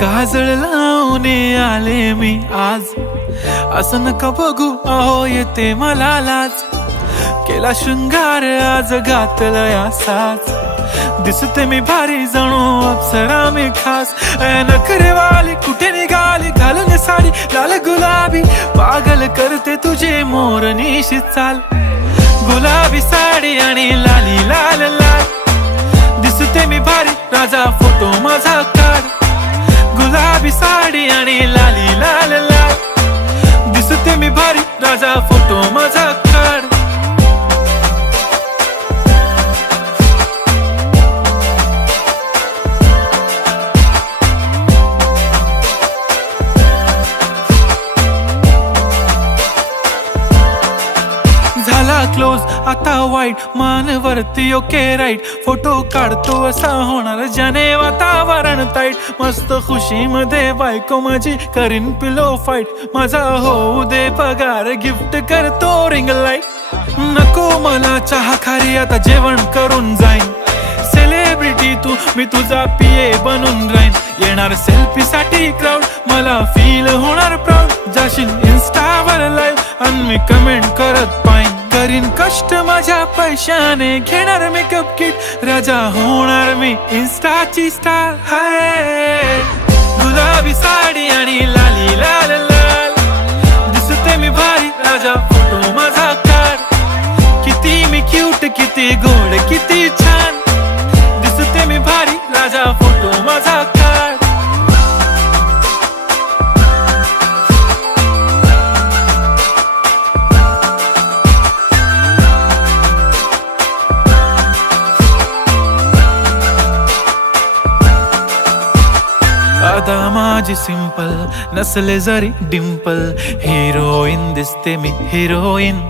काजळ लावून आले मी आज, असं नका बघू अहो येते मला लाज. केला शृंगार आज घातलाय असाच, दिसते मी भारी जणू अप्सरा मी खास. नखरेवाली कुठे निघाली घालून साडी लाल गुलाबी, पागल करते तुझे मोरनीशी चाल. गुलाबी साडी आणि लाली लाल लाल, दिसते मी भारी राजा फोटो माझा काढ. गुलाबी साडी आणि लाली लाल लाल, दिसते मी भारी राजा फोटो माझा काढ. झाला क्लोज आता वाईट, मानवरती ओके राईट. फोटो काढतो असा होणार ज्याने वातावरण ताईट. मस्त खुशी मध्ये बायको माझी करीन पिलो फाईट. माझा होऊ दे पगार गिफ्ट करतो रिंग लाईट. नको मला चहा खारी आता जेवण करून जाईन. सेलिब्रिटी तू मी तुझा पिये बनून राहीन. येणार सेल्फी साठी क्राऊड मला फील होणार प्राऊड. जाशील इन्स्टावर लाईव्ह आणि मी कमेंट करत पाईन. करीन कष्ट माझ्या पैशाने घेणार मेकअप किट. राजा होणार मी इन्स्टाची स्टार. हाय गुलाबी साडी आणि लाली लाल लाल, दिसते मी भारी राजा फोटो माझा काढ. किती मी क्यूट किती गोड किती छान, दिसते मी भारी राजा फोटो माझा काढ. आता माझी सिंपल नसले जरी डिंपल, हिरोईन दिसते मी हिरोईन.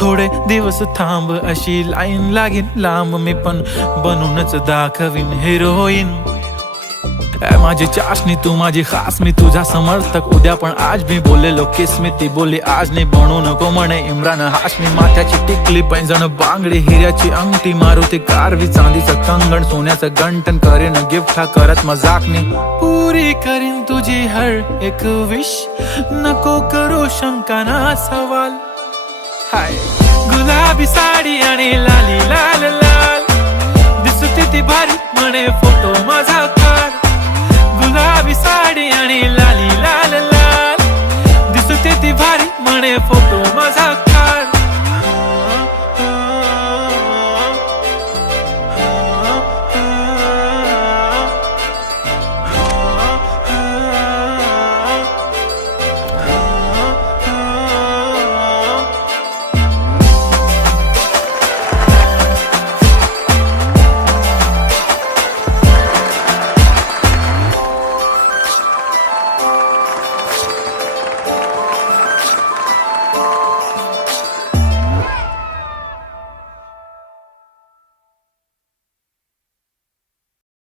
थोडे दिवस थांब अशी लाईन लागेल लांब, मी पण बनूनच दाखवीन हिरोईन. माझी चाशनी तू माझी खास, मी तुझा समर्थक उद्या पण आज. मी बोललेलो किस मी ती बोली आज नाही. बनू नको म्हणे इम्रान हाशमी. माथ्याची टिकली पैंजण बांगडी, हिऱ्याची अंगठी, मारुती कारवी, चांदीचं कंगण, सोन्याचं गंटन. करेन गिफ्ट हा करत मजाकनी. पुरी करीन तुझी हर एक विश, नको करू शंका ना सवाल. हाय गुलाबी साडी आणि लाली लाल लाल, दिसते ती भारी म्हणे फोटो माझा काढ. गुलाबी साडी आणि लाली लाल लाल, दिसते ती भारी म्हणे फोटो माझा